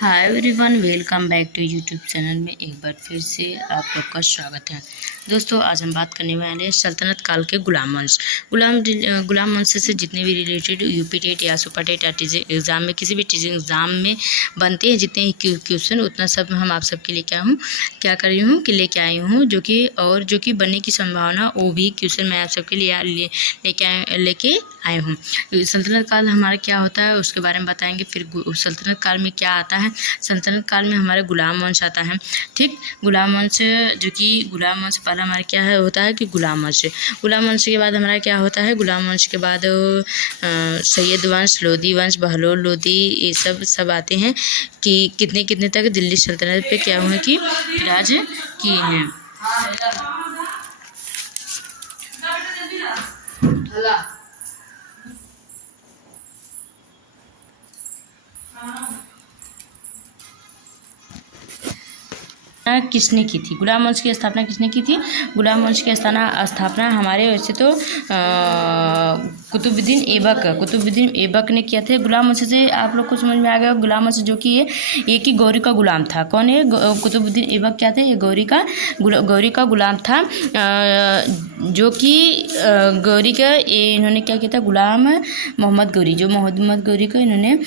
Hi everyone, welcome back to YouTube channel में एक बार फिर से आप लोग का स्वागत है। दोस्तों, आज हम बात करने वाले हैं सल्तनत काल के गुलाम वंश। गुलाम वंश से जितने भी रिलेटेड यूपी टेट या सुपर टेट या टीचिंग एग्जाम में किसी भी टीचिंग एग्जाम में बनते हैं जितने क्वेश्चन, उतना सब हम आप सबके लिए क्या कर रही हूँ कि लेके आई हूँ, जो कि बनने की संभावना वो भी क्वेश्चन मैं आप सबके लिए लेके आए हूँ। सल्तनत काल हमारा क्या होता है उसके बारे में बताएंगे। फिर सल्तनत काल में क्या आता है, सल्तनत काल में हमारे गुलाम वंश आता है। ठीक, गुलाम वंश पहला हमारा क्या है होता है कि गुलाम वंश के बाद हमारा क्या होता है, गुलाम वंश के बाद सैयद वंश, लोधी वंश, बहलोल लोधी, ये सब आते हैं कि कितने तक दिल्ली सल्तनत पे क्या हुए कि राज किए हैं। किसने की थी, गुलाम वंश की स्थापना किसने की थी? गुलाम वंश की स्थापना हमारे वैसे तो कुतुबुद्दीन ऐबक ने किया था। गुलाम वंश से आप लोग को समझ में आ गया, गुलाम वंश जो कि ये कि गौरी का गुलाम था। कौन है? कुतुबुद्दीन ऐबक क्या थे? ये गौरी का गुलाम था, जो कि गौरी का इन्होंने क्या किया था, गुलाम मोहम्मद गौरी को इन्होंने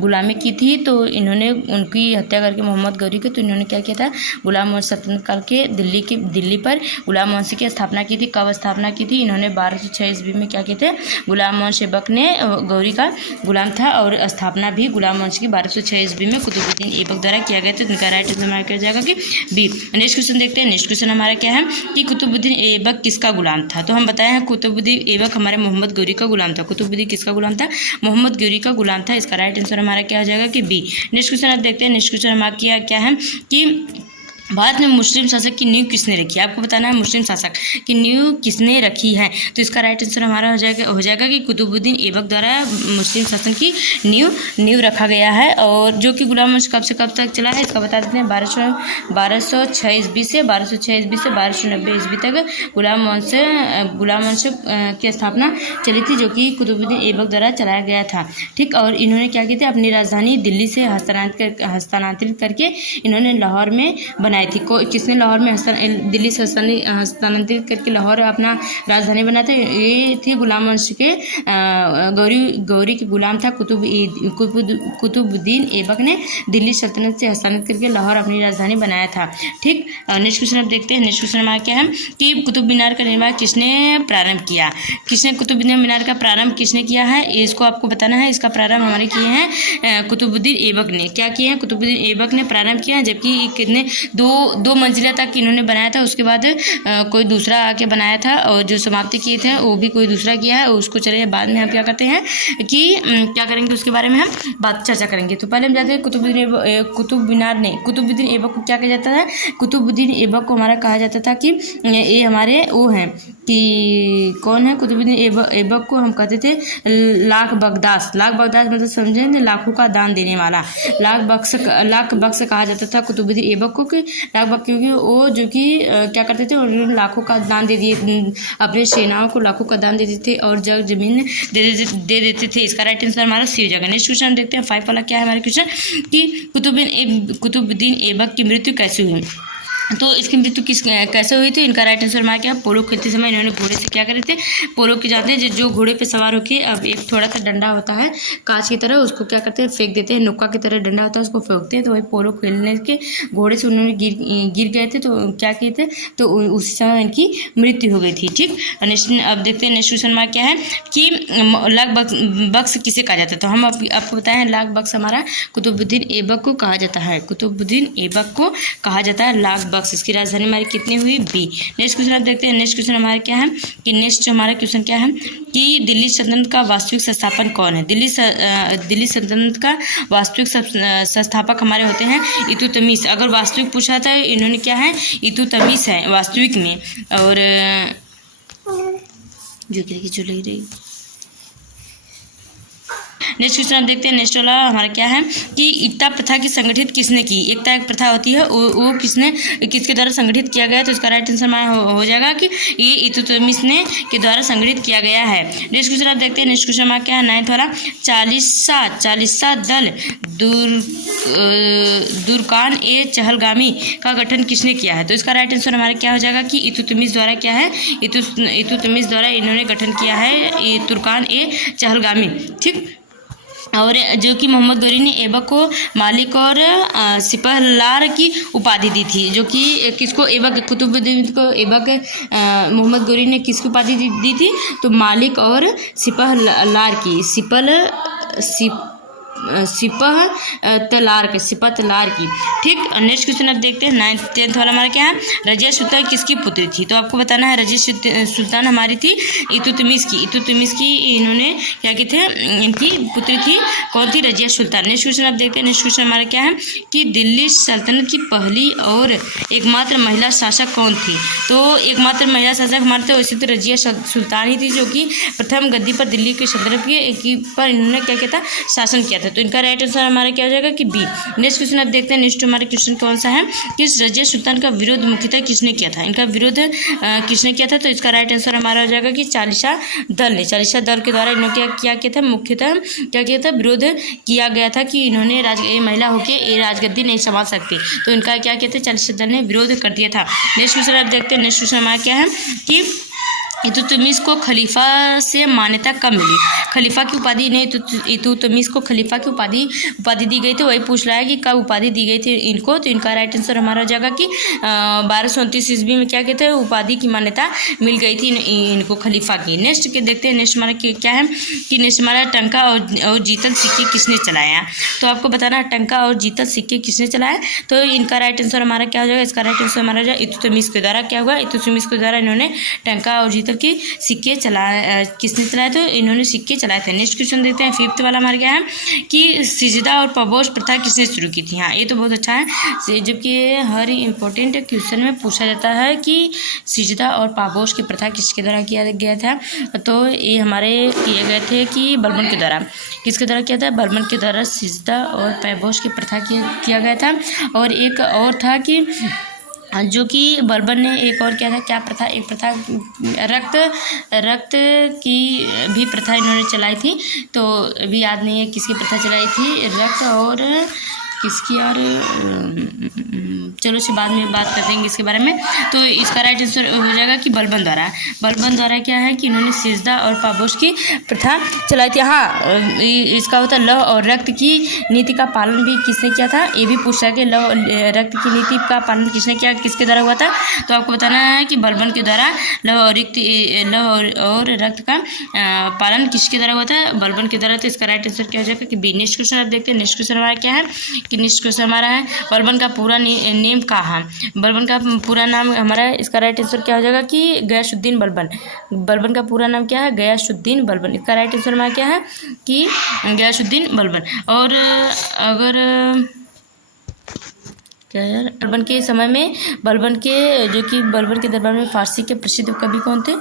गुलामी की थी। तो इन्होंने उनकी हत्या करके मोहम्मद गौरी को, तो इन्होंने क्या किया था, गुलाम वंश सल्तनत काल के दिल्ली पर गुलाम वंश की स्थापना की थी। कब स्थापना की थी? इन्होंने 1206 ईस्वी में क्या किए थे, गुलाम वंश ऐबक ने गौरी का गुलाम था और स्थापना भी गुलाम वंश की 1206 ईस्वी में कुतुबुद्दीन ऐबक द्वारा किया गया था। इनका राइट आंसर हमारा क्या जाएगा कि बी। नेक्स्ट क्वेश्चन देखते हैं। नेक्स्ट क्वेश्चन हमारा क्या है कि कुतुबुद्दीन ऐबक किसका गुलाम था? तो हम बताए हैं कुतुबुद्दीन ऐबक हमारे मोहम्मद गौरी का गुलाम था। कुतुबुद्दीन किसका गुलाम था? मोहम्मद गौरी का गुलाम था। इसका राइट आंसर हमारा क्या हो जाएगा कि बी। नेक्स्ट क्वेश्चन आप देखते हैं। नेक्स्ट क्वेश्चन हमारा क्या है कि भारत में मुस्लिम शासक की नींव किसने रखी है? आपको बताना है मुस्लिम शासक की नींव किसने रखी है। तो इसका राइट आंसर हमारा हो जाएगा कि कुतुबुद्दीन ऐबक द्वारा मुस्लिम शासन की नींव रखा गया है। और जो कि गुलाम वंश कब से कब तक चला है, इसका बता देते हैं। 1206 ईस्वी से 1290 ईस्वी तक गुलाम वंश की स्थापना चली थी, जो कि कुतुबुद्दीन ऐबक द्वारा चलाया गया था। ठीक, और इन्होंने क्या किया था, अपनी राजधानी दिल्ली से हस्तांतरित करके इन्होंने लाहौर में बनाई थी। किसने लाहौर में दिल्ली से हस्तांतरित करके लाहौर अपना राजधानी बनाया था? ये थे गुलाम वंश के गौरी के गुलाम था कुतुबुद्दीन ऐबक ने दिल्ली सल्तनत से हस्तांतरित करके लाहौर अपनी राजधानी बनाया था। ठीक, नेक्स्ट क्वेश्चन आप देखते हैं। नेक्स्ट क्वेश्चन हमारा क्या है कि कुतुब मीनार का निर्माण किसने प्रारंभ किया? कुतुब मीनार का प्रारंभ किसने किया है, इसको आपको बताना है। इसका प्रारंभ हमारे किए हैं कुतुबुद्दीन ऐबक ने। क्या किए हैं? कुतुबुद्दीन ऐबक ने प्रारंभ किया, जबकि कितने दो मंजिला तक इन्होंने बनाया था। उसके बाद कोई दूसरा आके बनाया था, और जो समाप्ति किए थे वो भी कोई दूसरा किया है। उसको चलिए बाद में हम क्या करते हैं कि क्या करेंगे, उसके बारे में हम चर्चा करेंगे। तो पहले हम जाते हैं कुतुबुद्दीन ऐबक को क्या कहा जाता है? कुतुबुद्दीन ऐबक को हमारा कहा जाता था कि ये हमारे वो हैं कि कौन है? कुतुबुद्दीन ऐबक को हम कहते थे लाख बगदास मतलब समझे ना, लाखों का दान देने वाला। लाख बख्श कहा जाता था कुतुबुद्दीन ऐबक को, लाख बख्श, क्योंकि वो जो कि क्या करते थे, उन्होंने लाखों का दान दे दिए, अपने सेनाओं को लाखों का दान दे देते थे और जमीन दे देते थे। इसका राइट आंसर हमारा सी हो जाएगा। नेक्स्ट क्वेश्चन देखते हैं। 5 वाला क्या है हमारा क्वेश्चन कि कुतुबुद्दीन ऐबक की मृत्यु कैसे हुई? तो इसकी मृत्यु कैसे हुई थी? इनका राइट आंसर हमारा क्या? पोलो खेलते समय इन्होंने घोड़े से क्या करे थे, पोलो की जाते हैं जो घोड़े पे सवार होके, अब एक थोड़ा सा डंडा होता है कांच की तरह, उसको क्या करते हैं, फेंक देते हैं। नुक्का की तरह डंडा होता है, उसको फेंकते हैं। तो वही पोलो खेलने के घोड़े से उन्होंने गिर गए थे। तो क्या किए थे, तो उसी समय इनकी मृत्यु हो गई थी। ठीक, अब देखते हैं नेक्स्ट क्वेश्चन हमारा क्या है कि लाख बख्श किसे कहा जाता है? तो हम आपको बताएं, लाख बख्श हमारा कुतुबुद्दीन ऐबक को कहा जाता है। कुतुबुद्दीन ऐबक को कहा जाता है लाख बख्श। इसकी राजधानी हमारी कितनी हुई? बी। नेक्स्ट क्वेश्चन आप देखते हैं। नेक्स्ट क्वेश्चन हमारा क्या है कि नेक्स्ट हमारा क्वेश्चन क्या है कि दिल्ली सल्तनत का वास्तविक संस्थापक कौन है? दिल्ली सल्तनत का वास्तविक संस्थापक हमारे होते हैं इल्तुतमिश। अगर वास्तविक पूछा था, इन्होंने क्या है, इल्तुतमिश है वास्तविक में। और जो लग रही नेक्स्ट क्वेश्चन आप देखते हैं। नेक्स्ट वाला हमारा क्या है कि एकता प्रथा की संगठित किसने की। एकता एक प्रथा होती है, वो किसके द्वारा संगठित किया गया। तो इसका राइट आंसर हमारा हो जाएगा कि ये इल्तुतमिश ने के द्वारा संगठित किया गया है। नेक्स्ट क्वेश्चन आप देखते हैं। नेक्स्ट क्वेश्चन हमारा क्या है 9th वाला, चालीसा दल दुर्कान ए चहलगामी का गठन किसने किया है। तो इसका राइट आंसर हमारा क्या हो जाएगा कि इल्तुतमिश द्वारा क्या है, इल्तुतमिश द्वारा इन्होंने गठन किया है तुर्कान ए चहलगामी। ठीक, और जो कि मोहम्मद गौरी ने ऐबक को मालिक और सिपहलार की उपाधि दी थी। जो कि किसको, ऐबक कुतुबुद्दीन को ऐबक मोहम्मद गौरी ने किसकी उपाधि दी थी। तो मालिक और सिपहलार की, सिपहतलार की। ठीक, नेक्स्ट क्वेश्चन आप देखते हैं 9th 10th वाला हमारा क्या है, रजिया सुल्तान किसकी पुत्री थी। तो आपको बताना है रजिया सुल्तान हमारी थी इल्तुतमिश की इन्होंने क्या की थे, इनकी पुत्री थी। कौन थी, रजिया सुल्तान। नेक्स्ट क्वेश्चन आप देखते हैं। नेक्स्ट क्वेश्चन हमारा क्या है कि दिल्ली सल्तनत की पहली और एकमात्र महिला शासक कौन थी। तो एकमात्र महिला शासक हमारे तो वैसे तो रजिया सुल्तान ही थी, जो कि प्रथम गद्दी पर दिल्ली के सल्तनत पर इन्होंने क्या किया था, शासन किया था। तो इनका राइट आंसर हमारा क्या हो जाएगा कि बी। नेक्स्ट क्वेश्चन आप देखते हैं। नेक्स्ट हमारा क्वेश्चन कौन सा है कि रजिया सुल्तान का विरोध मुख्यतः किसने किया था। इनका विरोध किसने किया था। तो इसका राइट आंसर हमारा हो जाएगा कि चालीसा दल के द्वारा इन्होंने क्या किया था, मुख्यतः क्या किया था, विरोध किया गया था कि इन्होंने महिला होकर ये राजगद्दी नहीं संभाल सकती। तो इनका क्या किया था, चालीसा दल ने विरोध कर दिया था। नेक्स्ट क्वेश्चन आप देखते हैं। नेक्स्ट क्वेश्चन हमारा क्या है कि इल्तुतमिश को खलीफा से मान्यता कब मिली। खलीफा की उपाधि ने इल्तुतमिश को खलीफा की उपाधि दी गई थी। वही पूछ रहा है कि कब उपाधि दी गई थी इनको। तो इनका राइट आंसर हमारा हो जाएगा कि 1229 ईस्वी में क्या कहते हैं, उपाधि की मान्यता मिल गई थी इनको खलीफा की। नेक्स्ट के देखते हैं। नेक्स्ट हमारा क्या है कि नेक्स्ट हमारा टंका और जीतल सिक्के किसने चलाया। तो आपको बताना है टंका और जीतल सिक्के किसने चलाया। तो इनका राइट आंसर हमारा क्या हो जाएगा, इसका राइट आंसर हमारा हो जाएगा इल्तुतमिश के द्वारा। क्या हुआ, इल्तुतमिश के द्वारा इन्होंने टंका और जीतल के सिक्के किसने चलाए। तो इन्होंने सिक्के चलाए थे। नेक्स्ट क्वेश्चन देखते हैं। 5th वाला हमारा क्या है कि सिजदा और पापोश प्रथा किसने शुरू की थी। हाँ, ये तो बहुत अच्छा है, जबकि हर इंपॉर्टेंट क्वेश्चन में पूछा जाता है कि सिजदा और पापोश की प्रथा किसके द्वारा किया गया था। तो ये हमारे किए गए थे कि बलबन के द्वारा। किसके द्वारा किया था, बलबन के द्वारा सिजदा और पापोश की प्रथा किया गया था। और एक और था कि जो कि बलबन ने एक और क्या था, क्या प्रथा, एक प्रथा रक्त की भी प्रथा इन्होंने चलाई थी। तो अभी याद नहीं है किसकी प्रथा चलाई थी, रक्त और किसकी, और चलो से बाद में बात कर देंगे इसके बारे में। तो इसका राइट आंसर हो जाएगा कि बलबन द्वारा क्या है कि इन्होंने सिजदा और पापोश की प्रथा चलाई थी। हाँ, इसका होता लौह और रक्त की नीति का पालन भी किसने किया था, ये भी पूछा कि लौह रक्त की नीति का पालन किसने किया, किसके द्वारा हुआ था। तो आपको बताना है कि बलबन के द्वारा लौह और रक्त का पालन किसके द्वारा हुआ था, बलबन के द्वारा। तो इसका राइट आंसर क्या हो जाएगा कि बी। नेक्स्ट क्वेश्चन आप देखते हैं। नेक्स्ट क्वेश्चन हमारा क्या है कि नेक्स्ट क्वेश्चन हमारा है बलबन का पूरा नेम कहा। बलबन का पूरा नाम हमारा, इसका राइट आंसर क्या हो जाएगा कि गयासुद्दीन बलबन। बलबन का पूरा नाम क्या है, गयासुद्दीन बलबन। इसका राइट आंसर हमारा क्या है कि गयासुद्दीन बलबन। और अगर क्या यार, बलबन के समय में बलबन के दरबार में फारसी के प्रसिद्ध कवि कौन थे।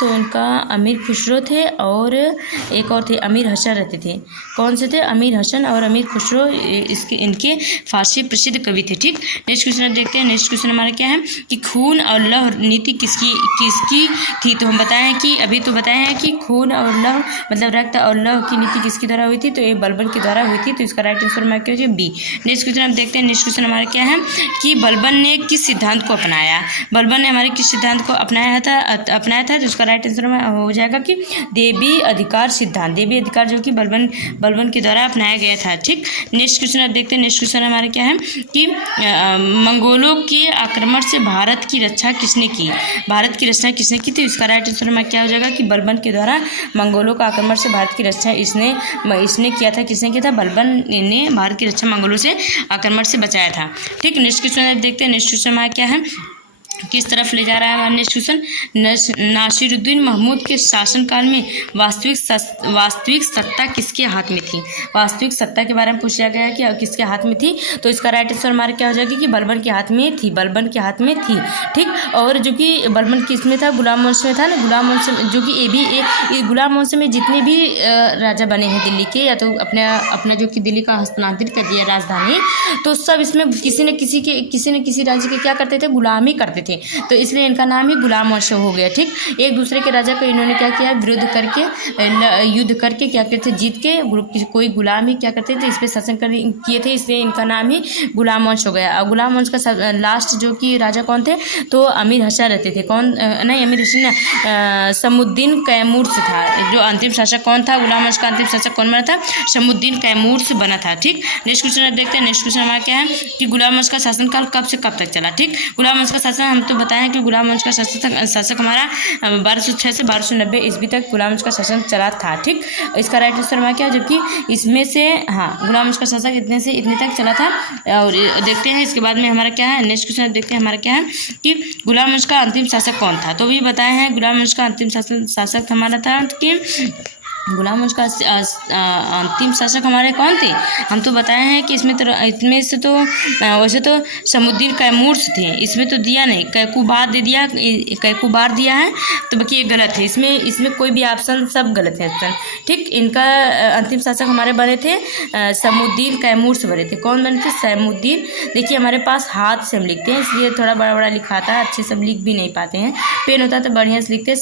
तो उनका अमीर खुसरो थे और एक और थे अमीर हसन रहते थे। कौन से थे, अमीर हसन और अमीर खुसरो, इनके फारसी प्रसिद्ध कवि थे। ठीक, नेक्स्ट क्वेश्चन देखते हैं। नेक्स्ट क्वेश्चन हमारा क्या है कि खून और लौह नीति किसकी थी। तो हम बताए हैं कि अभी तो बताए हैं कि खून और लौह मतलब रक्त और लौह की नीति किसके द्वारा हुई थी। तो ये बलबन के द्वारा हुई थी। तो इसका राइट आंसर हमारा क्या हो, बी। नेक्स्ट क्वेश्चन हम देखते हैं। नेक्स्ट क्वेश्चन हमारा क्या है कि बलबन ने किस सिद्धांत को अपनाया। बलबन ने हमारे किस सिद्धांत को अपनाया था। तो उसका राइट आंसर हो जाएगा कि देवी अधिकार सिद्धांत। देवी अधिकार जो कि बलबन के द्वारा अपनाया गया था। ठीक, नेक्स्ट क्वेश्चन आप देखते हैं। नेक्स्ट क्वेश्चन हमारा क्या है कि मंगोलों के आक्रमण से भारत की रक्षा किसने की। तो इसका राइट आंसर हमारा क्या हो जाएगा कि बलबन के द्वारा मंगोलों का आक्रमण से भारत की रक्षा इसने किया था। किसने किया था, बलबन ने भारत की रक्षा मंगोलों से आक्रमण से बचाया था। ठीक, नेक्स्ट क्वेश्चन देखते हैं। नेक्स्ट क्वेश्चन हमारा क्या है किस तरफ ले जा रहा है हमारा नेक्स्ट क्वेश्चन, नासिरुद्दीन महमूद के शासनकाल में वास्तविक सत्ता किसके हाथ में थी। वास्तविक सत्ता के बारे में पूछा गया है कि किसके हाथ में थी, तो इसका राइट आंसर हमारा क्या हो जाएगा कि बलबन के हाथ में थी, बलबन के हाथ में थी। ठीक, और जो कि बलबन किस में था, गुलाम वंश में था ना, गुलाम वंश जो कि ये गुलाम वंश में जितने भी राजा बने हैं दिल्ली के, या तो अपना जो कि दिल्ली का हस्तांतरित कर दिया राजधानी, तो सब इसमें किसी न किसी राज्य के क्या करते थे, गुलामी करते थे, तो इसलिए इनका नाम ही गुलाम वंश हो गया। ठीक, एक दूसरे के राजा को इन्होंने क्या किया, विरुद्ध करके युद्ध करके क्या करते थे, जीत के कोई गुलाम ही क्या करते थे, इस पर शासन किए थे, इसलिए इनका नाम ही गुलाम वंश हो गया। और गुलाम वंश का लास्ट जो कि राजा कौन थे, तो अमीर हसन रहते थे, कौन नहीं अमीर हसन, शमुद्दीन कैमूर से था। जो अंतिम शासक कौन था, गुलाम वंश का अंतिम शासक कौन बना था, शमुद्दीन कैमूर से बना था। ठीक, नेक्स्ट क्वेश्चन देखते हैं। नेक्स्ट क्वेश्चन हमारा क्या है कि गुलाम वंश का शासनकाल कब से कब तक चला। ठीक, गुलाम वंश का शासन हम तो बताए हैं कि गुलाम वंश का शासक हमारा 1206 से 1290 ईस्वी तक गुलाम वंश का शासन चला था। ठीक, इसका राइट आंसर हमारा क्या है, जबकि इसमें से गुलाम वंश का शासक इतने से इतने तक चला था। और देखते हैं इसके बाद में हमारा क्या है, नेक्स्ट क्वेश्चन देखते हैं हमारा क्या है कि गुलाम वंश का अंतिम शासक कौन था। तो भी बताए हैं गुलाम वंश का अंतिम शासक हमारा था कि गुलाम वंश का अंतिम शासक हमारे कौन थे, हम तो बताए हैं कि इसमें से तो वैसे तो शमुद्दीन कैमूर थे, इसमें तो दिया नहीं, कैकुबार दे दिया, कैकुबार दिया है, तो बाकी ये गलत है, इसमें कोई भी ऑप्शन सब गलत है ऑप्शन। ठीक, इनका अंतिम शासक हमारे बने थे शमुद्दीन कैमूर से बने थे। कौन बने थे, शमुद्दीन। देखिए हमारे पास हाथ से हम लिखते हैं, इसलिए थोड़ा बड़ा बड़ा लिखाता है, अच्छे से हम लिख भी नहीं पाते हैं, पेन होता तो बढ़िया से लिखते हैं।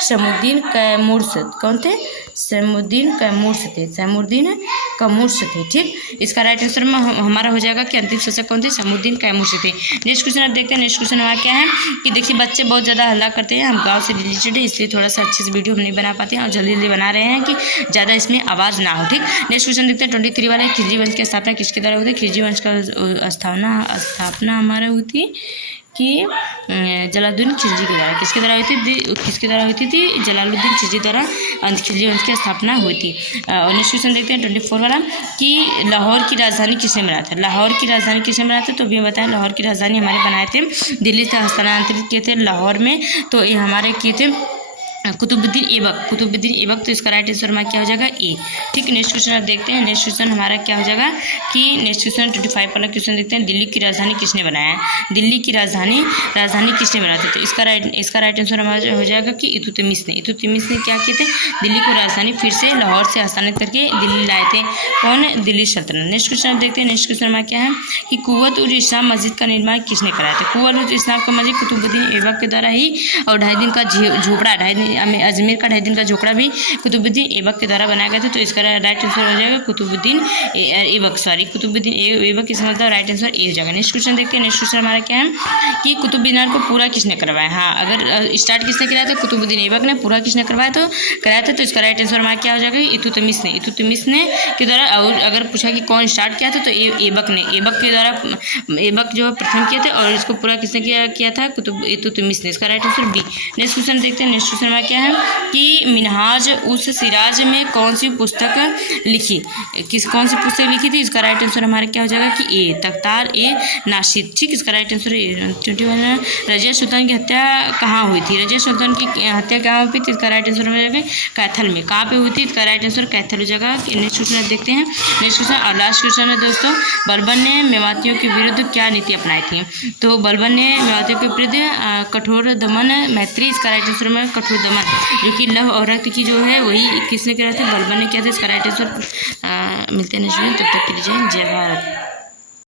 शमुद्दीन कैमूर से कौन थे, शमुद्दीन कैमूर से थे, शमुद्दीन कैमूर से थे। ठीक, इसका राइट आंसर में हमारा हो जाएगा कि अंतिम शासक कौन थे, शमुद्दीन कैमूर से थे। नेक्स्ट क्वेश्चन आप देखते हैं। नेक्स्ट क्वेश्चन हमारा क्या है कि देखिए बच्चे बहुत ज़्यादा हल्ला करते हैं, हम गांव से रिलेटेड है, इसलिए थोड़ा सा अच्छे से वीडियो हम नहीं बना पाते हैं और जल्दी जल्दी बना रहे हैं कि ज़्यादा इसमें आवाज़ ना हो। ठीक, नेक्स्ट क्वेश्चन देखते हैं 23 वाला, खिलजी वंश की स्थापना किसके द्वारा होती है। खिलजी वंश का स्थापना हमारा होती कि जलालुद्दीन खिलजी के द्वारा, किसके द्वारा होती थी, जलालुद्दीन खिलजी द्वारा खिलजी वंश की स्थापना हुई थी। और नेक्स्ट क्वेश्चन देखते हैं 24 वाला कि लाहौर की राजधानी किसने बनाया था। लाहौर की राजधानी किसने बनाया था, तो भी बताया लाहौर की राजधानी हमारे बनाए थे, दिल्ली से हस्तांतरित किए थे लाहौर में, तो ये हमारे किए थे कुतुबुद्दीन ऐबक। तो इसका राइट आंसर हमारा क्या हो जाएगा, ए। ठीक, नेक्स्ट क्वेश्चन आप देखते हैं। नेक्स्ट क्वेश्चन हमारा क्या हो जाएगा कि नेक्स्ट क्वेश्चन 25 वाला क्वेश्चन देखते हैं, दिल्ली की राजधानी किसने बनाया है। दिल्ली की राजधानी किसने बनाया था, तो इसका राइट आंसर हमारा हो जाएगा कि इल्तुतमिश ने क्या किए थे, दिल्ली को राजधानी फिर से लाहौर से हस्तांतरित करके दिल्ली लाए थे, कौन, दिल्ली सल्तनत। नेक्स्ट क्वेश्चन आप देखते हैं। नेक्स्ट क्वेश्चन हमारा क्या है कि कुव्वत उल इस्लाम मस्जिद का निर्माण किसने कराया था। कुव्वत उल इस्लाम का मस्जिद कुतुबुद्दीन ऐबक के द्वारा ही, और 2.5 दिन का झोपड़ा, अजमेर का 2.5 दिन का झोपड़ा भी कुतुबुद्दीन ऐबक के द्वारा बनाया गया था, तो इसका राइट आंसर हो जाएगा कुतुबुद्दीन ऐबक, इसका मतलब राइट आंसर ए हो जाएगा। नेक्स्ट क्वेश्चन देखते हैं। नेक्स्ट क्वेश्चन हमारा क्या है कि कुतुब मीनार को पूरा किसने करवाया। हाँ, अगर स्टार्ट किसने कराया था, कुतुबुद्दीन ऐबक ने, पूरा किसने कराया था, तो इसका राइट आंसर हमारा क्या हो जाएगा, इल्तुतमिश ने के द्वारा। और अगर पूछा कि कौन स्टार्ट किया था, तो ऐबक के द्वारा, ऐबक जो प्रथम किए थे, और इसको पूरा किसने किया था, इल्तुतमिश ने, इसका right answer B. Next question देखते हैं। नेक्स्ट क्वेश्चन हमारा क्या है कि मिनहाज उस सिराज में कौन सी पुस्तक लिखी थी, इसका राइट आंसर हमारा क्या हो जाएगा कि ए, तख्तार ए नाशिद। ठीक, इसका राइट आंसर 21। रजिया सुल्तान की हत्या कहाँ हुई थी। रजिया सुल्तान की हत्या कहाँ हुई थी, इसका राइट आंसर हो जाएगा कैथल में। कहाँ पे हुई थी, इसका राइट आंसर कैथल हो जाएगा। नेक्स्ट क्वेश्चन देखते हैं। नेक्स्ट क्वेश्चन और लास्ट क्वेश्चन है दोस्तों, बलबन ने मेवातियों के विरुद्ध क्या नीति अपनाई थी। तो बलबन ने मेवातियों के विरुद्ध कठोर दमन मैत्री, इसका राइट आंसर में कठोर दमन, जो कि लव और रक्त की जो है वही किसने किया था, बलबन ने किया था, इसका राइट आंसर मिलते हैं नेक्स्ट। तब तक के लिए जय भारत।